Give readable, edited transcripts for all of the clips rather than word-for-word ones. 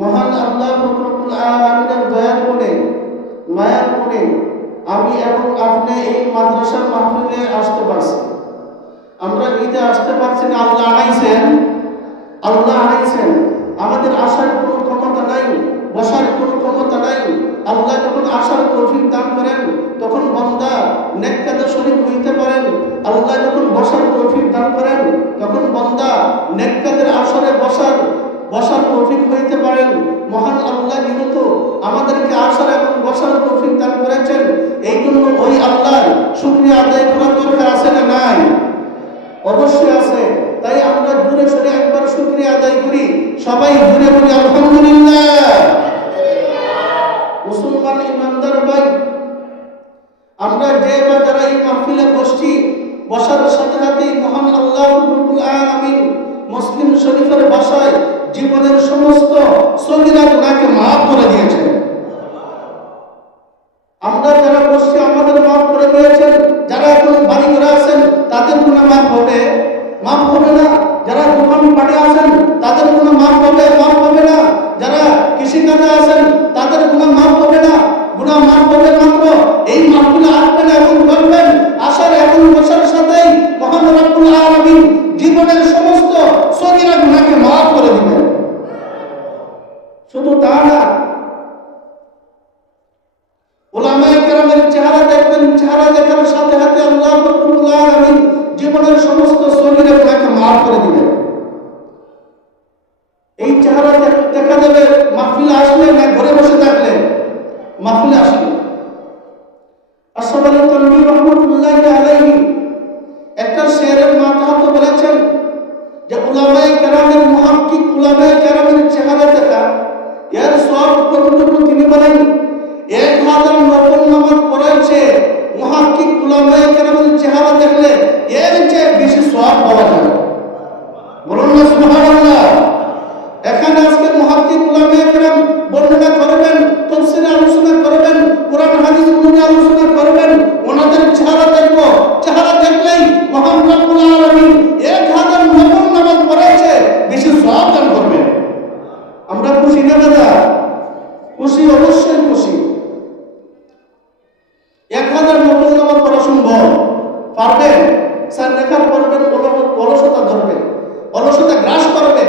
মহান আল্লাহ রব্বুল আলামিনের দয়ার গুণে মায়ার গুণে আমি এবং আপনি এই মাদ্রাসার মাহফিলে আসতে পারছি। আমরা ঈদে আসতে পারছি না, আল্লাহ আনাইছেন। আমাদের আসার কোনো ক্ষমতা নাই, বসার কোনো ক্ষমতা নাই। আল্লাহ যখন আসার তৌফিক দান করেন তখন বান্দা নেক কাজে শরীক হইতে পারেন। আল্লাহ যখন বসার তৌফিক দান করেন তখন বান্দা নেক কাজের আসরে বসার তৌফিক হইতে পারেন। মহান আল্লাহ যেহেতু আমাদেরকে আসার এবং বসার তৌফিক দান করেছেন, এই জন্য ওই আল্লাহর শুকরিয়া আদায় করার দরকার আছে না নাই? অবশ্যই আছে। তাই আমরা জোরে সোরে একবার শুকরিয়া আদায় করি, সবাই জোরে বলি আলহামদুলিল্লাহ। মুসলমান ইমানদার ভাই, আমরা যে বা যারা এই মাহফিলে বসছি, বসার সাথে সাথেই মহান আল্লাহ রব্বুল আলামিন মুসলিম শরীফের ভাষায় জীবনের সমস্ত সগীরা গুনাহকে মাফ করে দিয়েছেন। আমরা যারা বসছি আমাদের মাফ করে দিয়েছেন। যারা এখন বাড়ি ঘরে আছেন তাদের গুনাহ মাফ হবে না। যারা দোকান পাটে আছেন তাদের গুনাহ মাফ হবে না। যারা কৃষিকাজে আছেন তাদের গুনাহ মাফ হবে না। গুনাহ মাফ হবে মাত্র এই মাহফিলে আসবেন এবং বলবেন, আসার এবং বসার সাথেই মহান রব্বুল আলামিন জীবনের সমস্ত সগীরা গুনাহকে মাফ করে দিবেন। শুধু তা না, উলামায়ে কেরামের চেহারা দেখবেন, চেহারা দেখার সাথে সাথে আল্লাহ রব্বুল আলামিন জীবনের সমস্ত সগীরা গুনাহকে মাফ করে দিবেন। এই চেহারা দেখা যাবে মাহফিলে আসলে না ঘরে বসে থাকলে। মাহফিলে আসলে আশরাফ তানভীর রহমাতুল্লাহি আলাইহি একটা শেরের মাতাহত বলেছেন যে উলামায়ে কেরামের মুহাক্কিক উলামায়ে কেরামের চেহারা দেখা এর সওয়াব কতটুকু তিনি বলেন 1000 নফল নামাজ পড়াইছে মুহাক্কিক উলামায়ে কেরামের চেহারা দেখলে এর চেয়ে বেশি সওয়াব পাওয়া যাবে। বলুন না সুবহানাল্লাহ। এখানে আজকে মুহাক্কিক উলামায়ে কেরাম বর্ণনা করবেন, তাফসীরে আলোচনা করবেন, কোরআন হাদিস অনুযায়ী আলোচনা করবেন, ওনাদের চেহারা দেখব, চেহারা দেখলেই মহান রব্বুল আলামিন 1000 নফল নামাজ পড়াইছে বেশি সওয়াব দান করবেন। আমরা খুশি না দাদা? খুশি, অবশ্যই খুশি। 1000 নফল নামাজ পড়া সম্ভব? পারবেন? স্যার দেখার করবেন, অলসতা ধরবে, অলসতা গ্রাস করবে।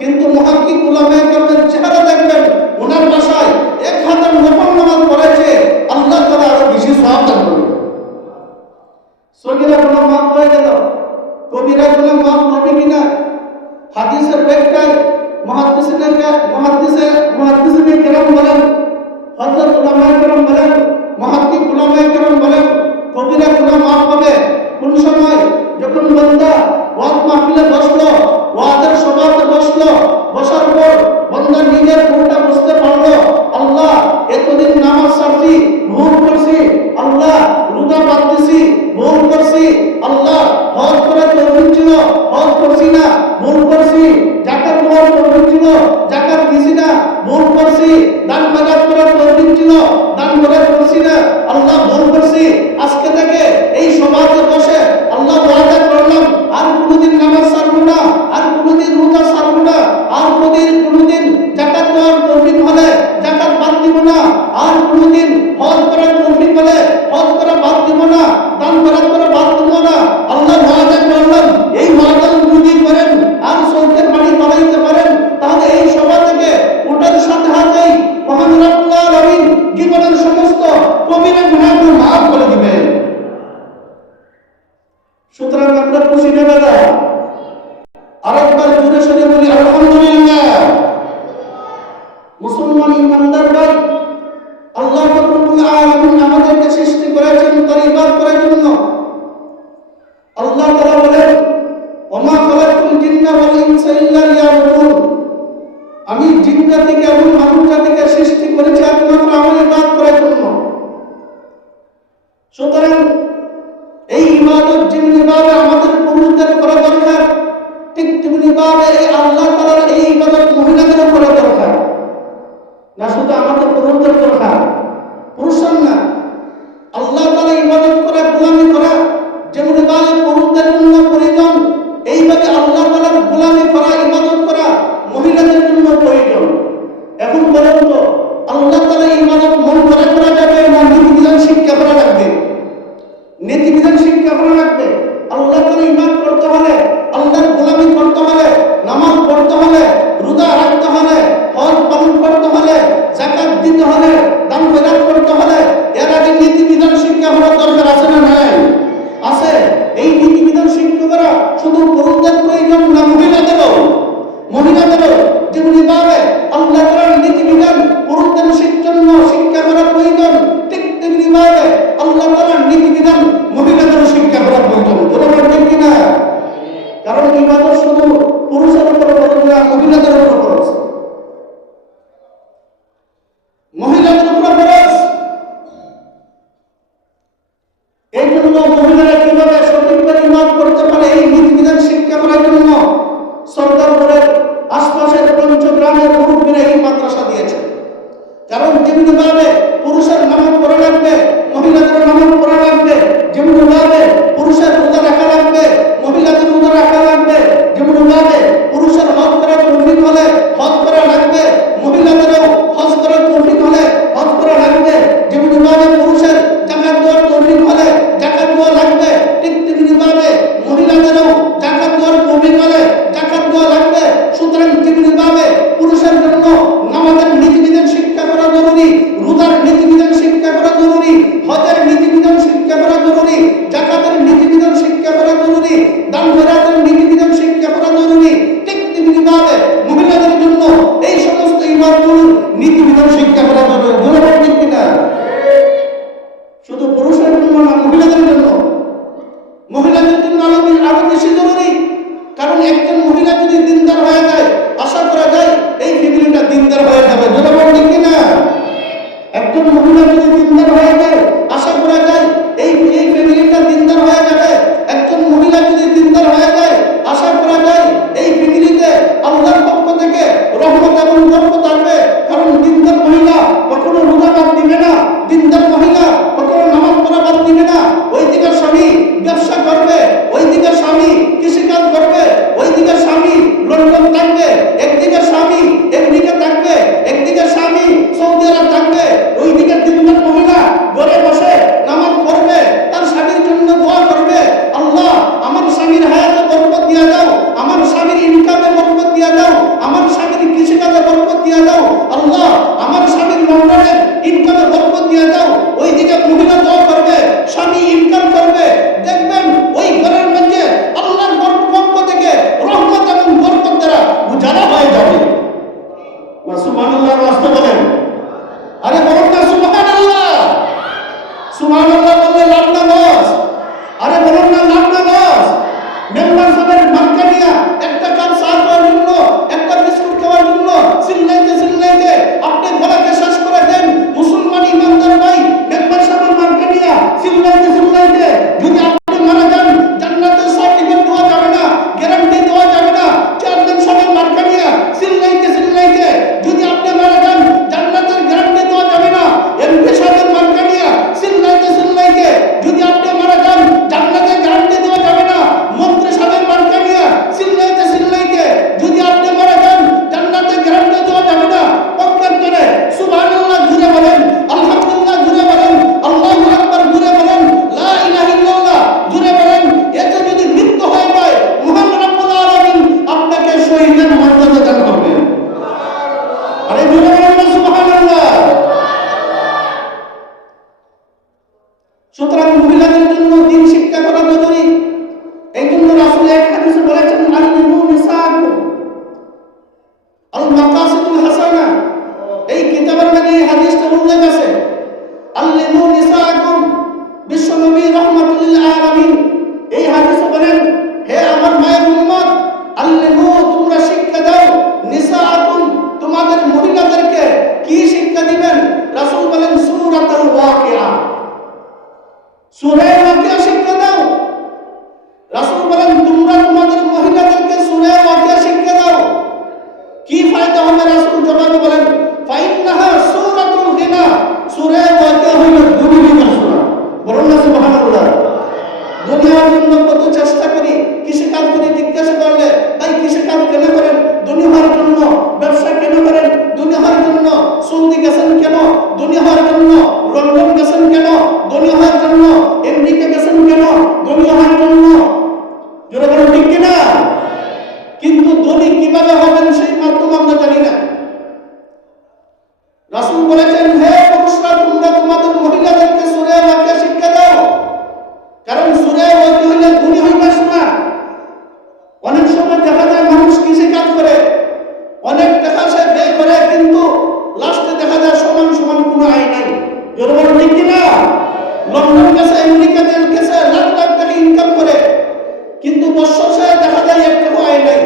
কিন্তু মুহাক্কিক উলামায়ে কেরামের চেহারা দেখবেন, ওনার ভাষায় 1000 নফল নামাজ পড়াইছে, আল্লাহ তাআলা আরো বেশি সওয়াব দান করবে। সগীরা গুনাহ মাফ হয়ে গেল, কবিরা গুনাহ মাফ হবে কিনা? হাদিসের ব্যাখ্যায় মুহাদ্দিসিনে কেরাম বলেন, হযরত উলামায়ে কেরাম বলেন, মুহাক্কিক উলামায়ে কেরাম বলেন, কবিরা গুনাহ মাফ হবে কোন সময়? যখন বান্দা ওয়াজ মাহফিলে বসলো, ওয়াজের সভাতে বসলো, বসার পর বান্দা নিজের ভুলটা বুঝতে পারলো, আল্লাহ এতদিন নামাজ ছাড়ছি, ভুল করছি, আল্লাহ রোজা বাঁধতেছি, ভুল করছি, আল্লাহ হজ করার তৌফিক ছিল, হজ করছি না, ভুল করছি, যাকাত দেওয়ার তৌফিক ছিল, যাকাত দিছি না, ভুল করছি, দান খয়রাত করার তৌফিক ছিল, দান খয়রাত করছি না, আল্লাহ ভুল করছি। আজকে থেকে এই সমাজে বসে আল্লাহ ওয়াদা করলাম আর কোনোদিন নামাজ ছাড়বো না, আর কোনোদিন রোজা ছাড়বো না, আর কোনোদিন যাকাত দেওয়ার তৌফিক হলে যাকাত বাদ দিব না, আর কোনোদিন হজ করার তৌফিক হলে হজ করা বাদ দিব না, দান খয়রাত করা বাদ দিব না। আল্লাহ ওয়াদা করলাম। এই ওয়াদা যদি করেন আর সৌখের বাড়ি বানাইতে পারেন, তাহলে এই সভা থেকে ওটার সাথে হাতেই মহান রব্বুল আলামিন জীবনের সমস্ত কবিরা গুনাহকে মাফ করে দিবেন। সুতরাং আমরা খুশি না দাদা? আরেকবার জোরে সোরে বলি আলহামদুলিল্লাহ। মুসলমান ইমানদার ভাই, আল্লাহ রব্বুল আলামিন আমাদেরকে সৃষ্টি করেছেন তার ইবাদত করার জন্য। আল্লাহ তাআলা বলেন, ওমা খালাকুল জিন্না ওয়াল ইনসা ইল্লা লিয়াবুদুন, আমি জিন জাতিকে এবং মানুষ জাতিকে সৃষ্টি করেছি একমাত্র আমার ইবাদত করার জন্য। সুতরাং এই ইবাদত যেমনিভাবে আমাদের পুরুষদের করা দরকার, ঠিক তেমনিভাবে এই আল্লাহ তাআলার এই ইবাদত মহিলাদেরও করা দরকার। না শুধু আমাদের পুরুষদের দরকার, পুরুষের না, আল্লাহ তাআলা ইবাদত করা, গোলামি করা যেমনিভাবে পুরুষদের জন্য প্রয়োজন, এইভাবে আল্লাহ তাআলার গোলামি করা, ইবাদত করা মহিলাদের জন্য প্রয়োজন। আল্লাহ তাআলার নীতিবিধান পুরুষদের জন্য শিক্ষা করা প্রয়োজন, ঠিক তেমনিভাবে আল্লাহ তাআলার নীতিবিধান মহিলাদেরও শিক্ষা করা প্রয়োজন। বলবেন ঠিক কিনা? কারণ ইবাদত শুধু পুরুষের উপর ফরজ না, মহিলাদের উপর ফরজ। মহিলাদের উপর ফরজ। এই জন্য মহিলারা কিভাবে সঠিকভাবে ইবাদত করতে পারে এই নীতিবিধান শিক্ষা করার জন্য সরকারের আশপাশের পঞ্চগ্রামের মুরব্বীরা এই মাদ্রাসা দিয়েছে। কারণ যেমনিভাবে পুরুষের নামাজ পড়া লাগবে, মহিলাদের নামাজ পড়া লাগবে, যেমনিভাবে পুরুষের রোজা রাখা লাগবে, মহিলাদের রোজা রাখা লাগবে, যেমনিভাবে পুরুষের হজ করার তৌফিক হলে হজ করা লাগবে, মহিলাদেরও হজ করার তৌফিক হলে হজ করা লাগবে, যেমনিভাবে পুরুষের জাকাত দেওয়ার তৌফিক হলে জাকাত দেওয়া লাগবে, ঠিক তেমনিভাবে মহিলাদেরও জাকাত দেওয়ার তৌফিক হলে জাকাত দেওয়া লাগবে। সুতরাং যেমনিভাবে পুরুষের জন্য নামাজের নীতিবিধান শিক্ষা করা জরুরি, রোজার নীতিবিধান শিক্ষা করা জরুরি, হজের নীতিবিধান শিক্ষা করা জরুরি, জাকাতের নীতিবিধান শিক্ষা করা জরুরি, দান খয়রাতের নীতিবিধান শিক্ষা করা জরুরি, ঠিক তেমনিভাবে মহিলাদের জন্য এই সমস্ত ইবাদতগুলোর নীতিবিধান শিক্ষা করা জরুরি। বলবেন ঠিক কিনা? শুধু পুরুষের জন্য না, মহিলাদের জন্য। মহিলাদের জন্য আরো বেশি জরুরি। কারণ একজন মহিলা যদি দিনদার হয়ে যায়, আশা করা যায় এই ফ্যামিলিটা দিনদার হয়ে যাবে। বলবেন ঠিক কিনা? একজন মহিলা যদি দিনদার হয়ে যায়, আশা করা যায় এই ফ্যামিলিটা দিনদার হয়ে যাবে। একজন মহিলা যদি দিনদার হয়ে যায়, আশা করা যায় এই ফ্যামিলিতে আল্লাহর পক্ষ থেকে রহমত এবং বরকত আসবে। কারণ দিনদার মহিলা কখনো রোজা বাদ দিবে না, দিনদার মহিলা কখনো নামাজ পড়া বাদ দিবে না। ওইদিকে স্বামী ব্যবসা করবে, ওইদিকে স্বামী কৃষিকাজ করবে, ওইদিকে স্বামী লন্ডন থাকবে, একদিকে স্বামী আমেরিকা থাকবে, একদিকে স্বামী সৌদি আরব থাকবে, ওইদিকে দিনদার মহিলা ঘরে বসে নামাজ পড়বে, তার স্বামীর জন্য দোয়া করবে, আল্লাহ আমার স্বামীর হায়াতে বরকত দিয়া দাও, আমার স্বামীর ইনকামে বরকত দিয়া দাও, আমার স্বামীর কৃষিকাজে বরকত দিয়া দাও, আল্লাহ আমার স্বামীর লন্ডনের ইনকামে বরকত দিয়া দাও। ওইদিকে মহিলা দোয়া করবে, স্বামী ইনকাম করবে, দেখবেন ওই ঘরের মধ্যে আল্লাহর পক্ষ থেকে রহমত এবং বরকত দ্বারা উজালা হয়ে যাবে। সুবহানাল্লাহ, রাস্তা বলেন, আরে বলুন না সুবহানাল্লাহ। সুবহানাল্লাহ বললে লাভ না লস? আরে বলুন না লাভ না লস? মেম্বার সাহেবের মার্কা নিয়া একটা কাপ চা খাওয়ার জন্য, একটা বিস্কুট খাওয়ার জন্য চিল্লাইতে চিল্লাইতে আপনি গলাকে শেষ করে দেন। মুসলমান ইমানদার ভাই, মেম্বার সাহেবের মার্কা নিয়া চিল্লাইতে চিল্লাইতে যদি আপনি মারা যান, জান্নাতের সার্টিফিকেট দেওয়া যাবে না, গ্যারান্টি দেওয়া যাবে না। চেয়ারম্যান সাহেবের মার্কা নিয়া চিল্লাইতে চিল্লাইতে যদি আপনি মারা যান, জান্নাতের গ্যারান্টি দেওয়া যাবে না। এমপি সাহেবের মার্কা নিয়া চিল্লাইতে চিল্লাইতে যদি আপনি মারা যান, জান্নাতের গ্যারান্টি দেওয়া যাবে না। মন্ত্রী সাহেবের মার্কা নিয়া চিল্লাইতে চিল্লাইতে যদি আপনি মারা যান, জান্নাতের গ্যারান্টি দেওয়া যাবে না। পক্ষান্তরে সুবহানাল্লাহ ঘুরে বলেন, আলহামদুলিল্লাহ ঘুরে বলেন, আল্লাহু আকবার ঘুরে বলেন, লা ইলাহা ইল্লাল্লাহ ঘুরে বলেন। এতে যদি মৃত্যু হয়ে যায়, মহান রব্বুল আলামিন আপনাকে শহীদের মর্যাদা দান করবেন। আরে ঘুরে বলেন না সুবহানাল্লাহ। সুতরাং মহিলাদের জন্য দিন শিক্ষা করা জরুরি। এই জন্য রাসূল এক হাদিসে বলেছেন, আল্লিমু নিসাআকুম আল মাকাসিদুল হাসানা। এই কিতাবের মধ্যে এই হাদিসটা উল্লেখ আছে, আল্লিমু নিসাআকুম। বিশ্বনবী রাহমাতুল লিল আলামিন এই হাদিসে বলেন, হে আমার মায়ের উম্মত, আল্লিমু তোমরা শিক্ষা দাও, নিসাআকুম তোমাদের মহিলাদেরকে। কি শিক্ষা দিবেন? রাসূল বলেন সূরাতুল ওয়াকিয়া, সূরা ওয়াকিয়া শিক্ষা দাও। রাসূল বলেন তোমরা তোমাদের মহিলাদেরকে সূরা ওয়াকিয়া শিক্ষা দাও। কি ফায়দা হবে? রাসূল জবাবে বলেন, ফাইন্নাহা সূরাতুল গিনা। সূরা ওয়াকিয়া হলো দুনিয়ার সূরা। বলুন না সুবহানাল্লাহ। দুনিয়ার জন্য কত চেষ্টা করি, কৃষিকাজ করি, জিজ্ঞাসা করলে ভাই কৃষিকাজ কেন করেন? দুনিয়ার জন্য। ব্যবসা কেন করেন? দুনিয়ার জন্য। সৌদি গেছেন কেন? দুনিয়ার জন্য। লন্ডন গেছেন কেন? দুনিয়ার জন্য। আমেরিকা গেছেন কেন? দুনিয়ার জন্য। জোরে বলুন ঠিক কিনা? কিন্তু ধনী কিভাবে হবেন সেই মাধ্যম আমরা জানি না। রাসূল বলেছেন, হে পুরুষরা তোমরা তোমাদের মহিলাদেরকে সূরা ওয়াকিয়া শিক্ষা দাও। কারণ সূরা ওয়াকিয়া হইলে ধনী হইবে না। অনেক সময় দেখা যায় মানুষ কৃষি কাজ করে, অনেক টাকা সে ব্যয় করে দেখা যায় সমান সমান কোনো আয় নাই। জোরে ঠিক কিনা? লন্ডন গেছে, আমেরিকা গেছে, লাখ লাখ টাকা ইনকাম করে, কিন্তু বছর শেষে দেখা যায় একটা আয় নাই।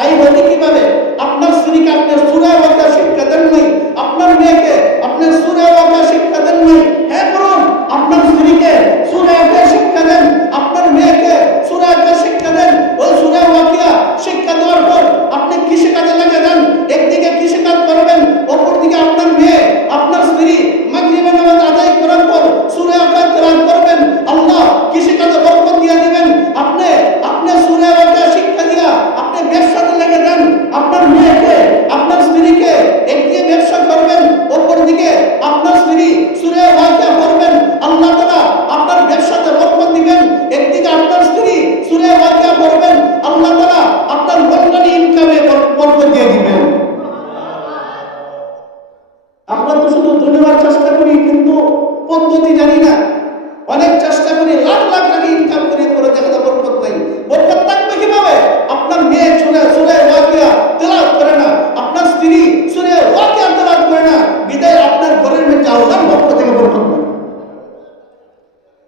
আয় হতে কিভাবে? আপনার স্ত্রীকে আপনার সূরা ওয়াকিয়া শিক্ষা দেন নাই, আপনার মেয়েকে আপনার সূরা ওয়াকিয়া শিক্ষা দেন নাই। হ্যাঁ বলুন, আপনার স্ত্রীকে সূরা ওয়াকিয়া শিক্ষা দেন, আপনার মেয়েকে সূরা ওয়াকিয়া শিক্ষা দেন। ওই সূরা ওয়াকিয়া শিক্ষা দেওয়ার পর আপনি কৃষি কাজে লাগে দেন। একদিকে কৃষি কাজ করবেন, অপরদিকে আপনার মেয়ে আপনার স্ত্রী মাগরিবের নামাজ আদায় করার পর সূরা ওয়াকিয়া তেলাওয়াত করবেন। আল্লাহ কৃষি কাজে বরকত দিয়ে দিবেন। আপনি সূরা ওয়াকিয়া শিক্ষা দিয়া আপনি ব্যবসাতে লেগে দেন। আপনার মেয়েকে আপনার স্ত্রীকে একদিকে ব্যবসা করবেন, অপরদিকে আপনার স্ত্রী সূরা ওয়াকিয়া পড়বেন। আল্লাহ তাআলা আপনার ব্যবসাতে বরকত দিবেন। একদিকে আপনার স্ত্রী সূরা ওয়াকিয়া পড়বেন, আল্লাহ তাআলা আপনার মন্ডলী ইনকামে বরকত দিয়ে দিবেন। আমরা তো শুধু দুনিয়ার চেষ্টা করি, কিন্তু পদ্ধতি জানি না। অনেক চেষ্টা করি, লাখ লাখ টাকা ইনকাম করে দেখা যায় বরকত নাই। বরকত থাকবে কিভাবে? আপনার মেয়ে সূরা ওয়াকিয়া তেলাওয়াত করে না, আপনার স্ত্রী সূরা ওয়াকিয়া তেলাওয়াত করে না, বিদায় আপনার ঘরের মধ্যে আল্লাহর পক্ষ থেকে বরকত নাই।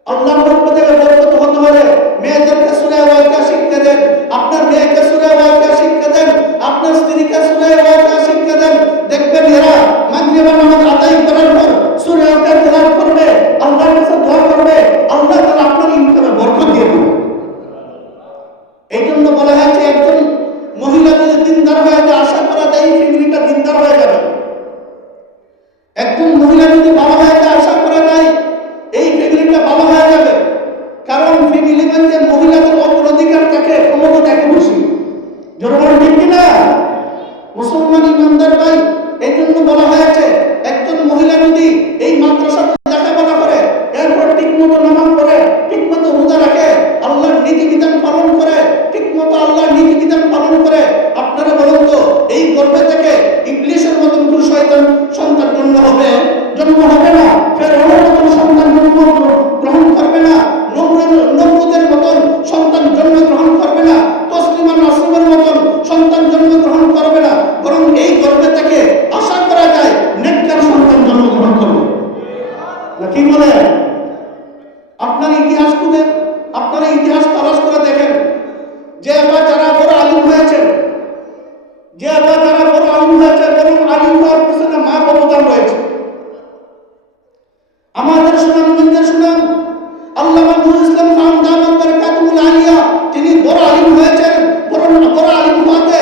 আল্লাহর পক্ষ থেকে বরকত হতে হলে মেয়েদেরকে সূরা ওয়াকিয়া শিক্ষা দেন, আপনার মেয়েকে সূরা ওয়াকিয়া শিক্ষা দেন, আপনার স্ত্রীকে সূরা ওয়াকিয়া শিক্ষা দেন। দেখবেন এরা মাগরিবের নামাজ আদায় করার পর সূরা ওয়াকিয়া তেলাওয়াত করবে, আল্লাহর কাছে দোয়া করবে, আল্লাহ তাআলা আপনার ইনকামে বরকত দিয়ে দিবেন। এই জন্য বলা হয়েছে একজন মহিলা যদি দিনদার হয়ে যায়, আশা করা যায় এই ফ্যামিলিটা দিনদার হয়ে যাবে। একজন মহিলা যদি ভালো হয়ে যায়, আশা করা যায় এই ফ্যামিলিটা ভালো হয়ে যাবে। কারণ ফ্যামিলি মধ্যে মহিলাদের অগ্রাধিকার থাকে, ক্ষমতা থাকে বেশি। জনগণ ঠিক কিনা? মুসলমান ইমানদার ভাই, এই জন্য বলা হয়েছে একজন মহিলা যদি এই মাদ্রাসাতে লেখাপড়া করে, এরপর ঠিকমতো নামাজ পড়ে, ঠিকমতো রোজা রাখে, আল্লাহর নীতি বিধান পালন করে, ঠিকমতো আল্লাহর নীতি বিধান পালন করে, আপনারা বলুন তো এই গর্ভে থেকে ইবলিসের মতন কোন শয়তান সন্তান জন্ম হবে না? ফেরাউনের মতন সন্তান জন্ম গ্রহণ করবে না, নমরুদের মতন সন্তান জন্ম গ্রহণ করবে না, তসলিমা নাসরিনের মতন সন্তান জন্ম গ্রহণ করবে না। বরং এই গর্ভে থেকে আশা করা যায় নেককার সন্তান জন্মগ্রহণ করবে। কি বলে? আপনারা ইতিহাস খুঁজেন, আপনারা ইতিহাস তালাশ করে দেখেন, যে আবার যারা বড় আলিম হয়েছেন, বরং আলিম হওয়ার পিছনে মা অবদান রয়েছে। আমাদের সুনামগঞ্জের সুনাম আল্লামা নুরুল ইসলাম খান দামাত বরকাতুল আলিয়া, তিনি বড় আলিম হয়েছেন। বড় আলিম হওয়াতে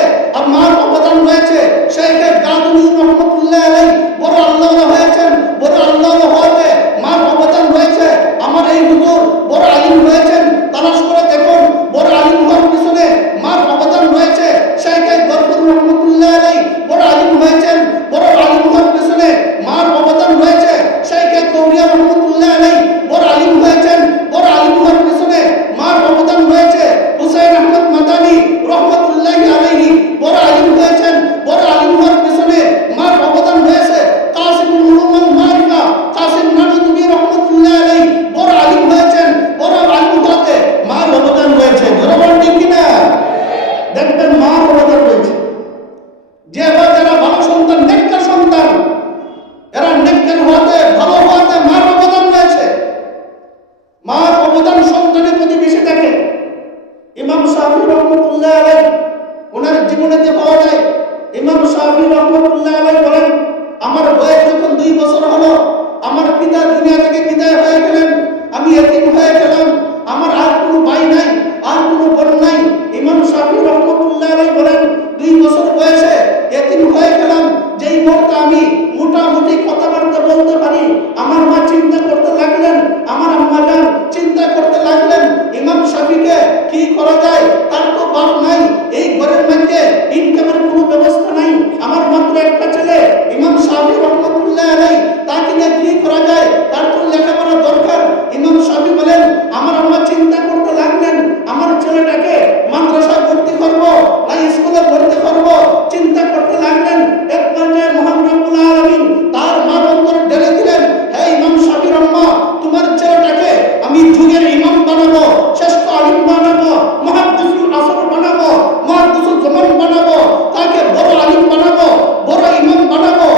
মার অবদান রয়েছে। শেখ গাজী রহমাতুল্লাহ আলাইহি বড় আল্লাহওয়ালা হয়েছেন। বড় আল্লাহওয়ালা হওয়াতে মার অবদান রয়েছে। আমার এই হুজুর বড় আলিম হয়েছেন, তালাশ করে দেখুন, বড় আলিম হওয়ার পিছনে মার অবদান রয়েছে। শেখ গাজী রহমাতুল্লাহ আলাইহি বড় আলিম হয়েছেন, বড় আলিম হওয়ার পিছনে মার অবদান রয়েছে। শেখ কৌরিয়া রহমাতুল্লাহ আলাইহি বড় আলিম হয়েছেন, বড় আলিম হওয়ার পিছনে মার অবদান রয়েছে। হুসাইন আহমদ মাদানী রহমাতুল্লাহি আলাইহি বড় আলিম হয়েছেন, বড় আলিম হওয়ার পিছনে মার অবদান রয়েছে। কাসিমুল উলুম ওয়াল মারিফা কাসিম নানুতুবি রহমাতুল্লাহি আলাইহি বড় আলিম হয়েছেন, বড় আলিম হওয়াতে মার অবদান রয়েছে। জনগণ ঠিক কিনা? দেখবেন মার অবদান রয়েছে। যে যারা ভালো সন্তান, নেককার সন্তান, এরা নেককার হওয়াতে, ভালো হওয়াতে মার অবদান রয়েছে। মার অবদান সন্তানের প্রতি বেশি থাকে। ইমাম শাফি রহমাতুল্লাহ আলাইহি ওনার জীবনেতে পাওয়া যায়। ইমাম শাফি রহমাতুল্লাহ আলাইহি বলেন, আমার বয়স যখন 2 বছর হলো, আমার পিতা দুনিয়া থেকে বিদায় হয়ে গেলেন, আমি এতিম হয়ে গেলাম, আমার আর কোনো ভাই নাই, আর কোনো বোন নাই। ইমাম শাফি রহমাতুল্লাহ আলাইহি বলেন, 2 বছর বয়সে এতিম হয়ে গেলাম। যেই মুহূর্তে আমি মোটামুটি কথাবার্তা বলতে পারি, আমার মা চিন্তা করতে লাগলেন, আমার আম্মা জান চিন্তা করতে লাগলেন, ইমাম শাফিকে কি করা যায়? তার তো বাপ নাই, এই ঘরের মধ্যে ইনকামের কোনো ব্যবস্থা নাই, আমার মাত্র একটা ছেলে। ইমাম শাফি রহমাতুল্লাহ আলাইহি তাকে নিয়ে কি করা যায়? তার তো লেখাপড়া দরকার। ইমাম শাফি বলেন, আমার আম্মা চিন্তা করতে লাগলেন, আমার ছেলেটাকে মাদ্রাসা ভর্তি করব না স্কুলে ভর্তি করব, চিন্তা করতে লাগলেন। এক পর্যায়ে মহান রব্বুল আলামিন তার মার অন্তর ঢেলে দিলেন, হে ইমাম শাফির আম্মা, তোমার ছেলেটাকে আমি যুগের ইমাম বানাবো, শ্রেষ্ঠ আলিম বানাবো, মুহাদ্দিসুল আসর বানাবো, মুহাদ্দিসুল জামান বানাবো, তাকে বড় আলিম বানাবো, বড় ইমাম বানাবো।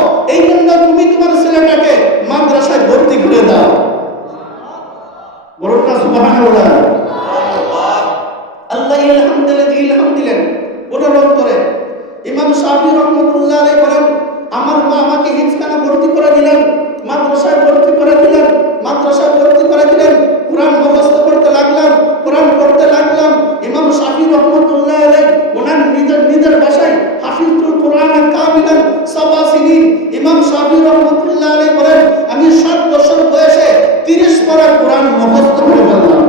আমাকে হিফজখানা ভর্তি করে দিলেন, মাদ্রাসায় ভর্তি করে দিলেন, মাদ্রাসায় ভর্তি করে দিলেন। কোরআন মুখস্থ করতে লাগলাম, কোরআন পড়তে লাগলাম। ইমাম শাফি রহমতুল্লাহ আলাইহি ওনার নিজের ভাষায় হাফিজুল কোরআন কামিলান সাবা সিনিন, ইমাম শাফি রহমতুল্লাহ আলাইহি বলেন আমি 7 বছর বয়সে 30 পারা কোরআন মুখস্থ করে ফেললাম।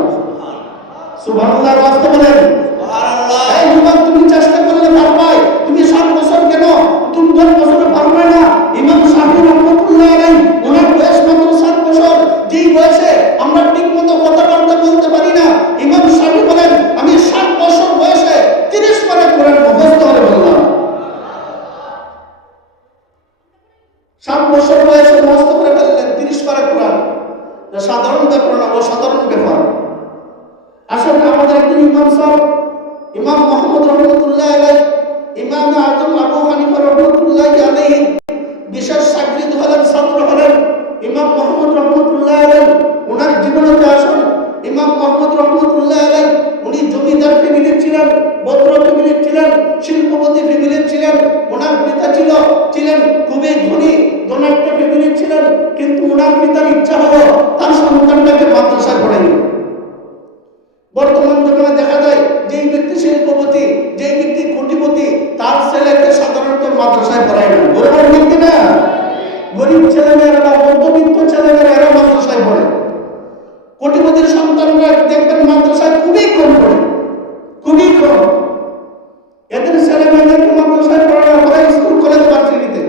সুবহানাল্লাহ, ওয়াস্তে বলেন সুবহানাল্লাহ। এই যুবক, তুমি চেষ্টা করলে পারবাই। তুমি 7 বছর কেন, তুমি 10 বছরে পারবে না। ইমাম শাফি রহমতুল্লাহ আলাইহি ওনার বয়স মাত্র 7 বছর, যেই বয়সে আমরা ঠিকমতো কথাবার্তা বলতে পারি না। ইমাম শাফি বলেন আমি 7 বছর বয়সে 30 পারা কোরআন মুখস্থ করে ফেললাম। 7 বছর বয়সে মুখস্থ করে ফেললেন 30 পারা কোরআন। সাধারণ ব্যাপার না, অসাধারণ ব্যাপার। আসলে আমাদের একজন ইমাম সাহেব, ইমাম মুহাম্মদ রহমতুল্লাহ আলাইহি, ইমাম আযম আবু হানিফা রহমতুল্লাহ আলাইহি বিশেষ শাগির্দ হলেন, ছাত্র হলেন ইমাম মুহাম্মদ রহমতুল্লাহ আলাইহি। ওনার জীবনে আসুন, ইমাম মুহাম্মদ রহমতুল্লাহ আলাইহি উনি জমিদার ফ্যামিলির ছিলেন, বদ্র ফ্যামিলির ছিলেন, শিল্পপতি ফ্যামিলির ছিলেন। ওনার পিতা ছিলেন খুবই ধনী, ধনাঢ্য ফ্যামিলির ছিলেন। কিন্তু ওনার পিতার ইচ্ছা হলো তার সন্তানটাকে মাদ্রাসায় পড়াইবে। বর্তমান যুগে দেখা যায় যেই ব্যক্তি শিল্পপতি, যেই ব্যক্তি কোটিপতি, তার ছেলেকে সাধারণত মাদ্রাসায় পড়ায় না। বলবেন ঠিক না? গরিব ছেলেমেয়েরা বা মধ্যবিত্ত ছেলেমেয়েরা এরা মাদ্রাসায় পড়ে। কোটিপতির সন্তানরা দেখবেন মাদ্রাসায় খুবই কম পড়ে, খুবই কম। এদের ছেলেমেয়েদেরকে মাদ্রাসায় পড়ানো হয় স্কুল, কলেজ, ভার্সিটিতে।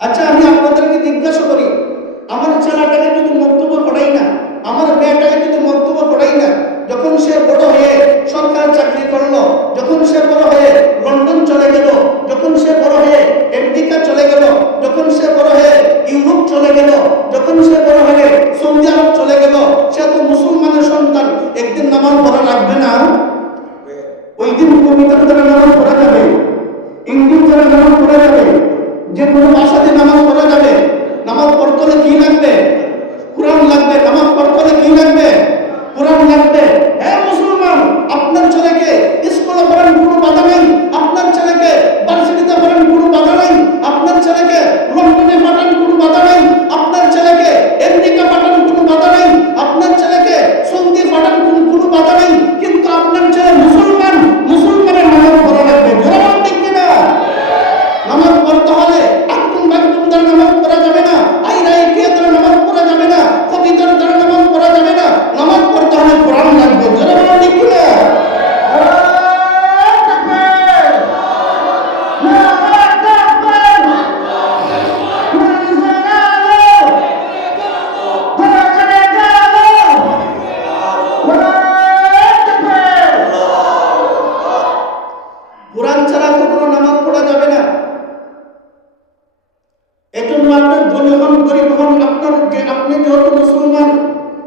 আচ্ছা, আমি আপনাদেরকে জিজ্ঞাসা করি, আমার ছেলেটাকে যদি মক্তব্য পড়াই না, আমার মেয়েটাকে যদি মক্তব্য পড়াই না, যখন সে বড় হয়ে সরকারি চাকরি করলো, যখন সে বড় হয়ে লন্ডন চলে গেল, যখন সে বড় হয়ে আমেরিকা চলে গেল, যখন সে বড় হয়ে ইউরোপ চলে গেল, যখন সে বড় হয়ে সৌদি আরব চলে গেল, সে তো মুসলমানের সন্তান। একদিন নামাজ পড়া লাগবে না? ওই দিন কবিতার দ্বারা নামাজ পড়া যাবে, ইংরেজি দ্বারা নামাজ পড়া যাবে, যে কোনো ভাষাতে নামাজ পড়া যাবে। নামাজ পড়তে হলে কি লাগবে? কোরআন লাগবে। নামাজ পড়তে হলে কি লাগবে? কোরআন লাগবে। হ্যাঁ মুসলমান, আপনার ছেলেকে স্কুলে পড়ান, কোনো বাধা নেই। আপনার ছেলেকে ভার্সিটিতে পড়ান, কোনো বাধা নেই। আপনার ছেলেকে লন্ডনে পাঠান, কোনো বাধা নেই। আপনার ছেলেকে আমেরিকা পাঠান, কোনো বাধা নেই। আপনার ছেলেকে সৌদি পাঠান, কোনো বাধা নেই। কিন্তু আপনার ছেলে মুসলমান, মুসলমানের নামাজ পড়া লাগবে। বলুন ঠিক কিনা? নামাজ পড়তে হলে আকুম বাকুম দ্বারা নামাজ পড়া যাবে না, আইরাই কে দ্বারা নামাজ পড়া যাবে না, কবিতার দ্বারা নামাজ পড়া যাবে না। নামাজ পড়তে হলে কোরআন লাগবে। বলুন ঠিক কিনা? কোরআন ছাড়া কোনো নামাজ পড়া যাবে না। এজন্য আপনার ধনী হন, গরিব হন, আপনি যেহেতু মুসলমান,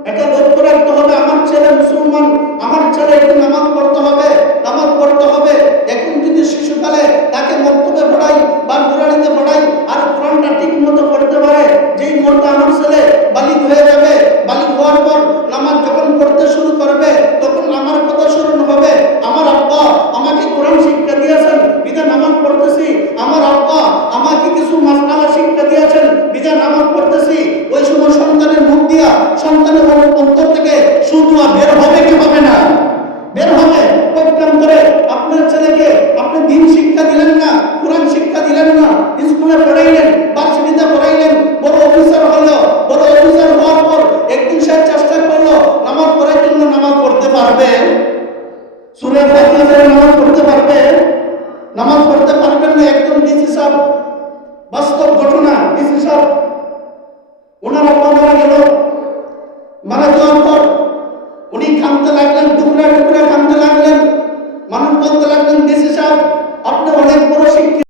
এটা লক্ষ্য রাখতে হবে আমার ছেলে মুসলমান, আমার ছেলে একটু নামাজ পড়তে হবে, নামাজ পড়তে হবে। এখন যদি শিশুকালে তাকে মক্তবে পড়াই বা নুরানিতে পড়াই আর কোরআনটা ঠিক মতো পড়তে পারে, যেই মুহূর্তে আমার ছেলে বালিগ হয়ে যাবে, বালিগ হওয়ার পর নামাজ যখন পড়তে শুরু করবে, তখন আমার কথা স্মরণ হবে, আমার আব্বা আমাকে কোরআন শিক্ষা দিয়েছেন, বিধান নামাজ পড়তেছি। আমার আব্বা আমাকে কিছু মাসআলা শিক্ষা দিয়েছেন, বিধান নামাজ পড়তেছি। ওই সময় সন্তানের মুখ দিয়া, সন্তানের অন্তর থেকে সুদুয়া বের হবে কি হবে না? বের হবে। পক্ষান্তরে আপনার ছেলেকে আপনি দ্বীন শিক্ষা দিলেন না, কোরআন শিক্ষা দিলেন না, স্কুলে পড়াইলেন, ভার্সিটিতে পড়াইলেন, বড় অফিসার হলো, বড় অফিসার হওয়ার পর একদিন সে চেষ্টা করলো নামাজ পড়ার জন্য, নামাজ পড়তে পারবে? সূরা ফাতিহা পড়ে নামাজ পড়তে পারবে? নামাজ পড়তে পারবেন না। একদম ডিসি সাহেব, বাস্তব ঘটনা, ডিসি সাহেব ওনার আব্বা মারা গেল। মারা যাওয়ার পর উনি কাঁদতে লাগলেন, টুকরা টুকরা কাঁদতে লাগলেন। মানুষ বলতে লাগলেন, ডিসি সাহেব আপনি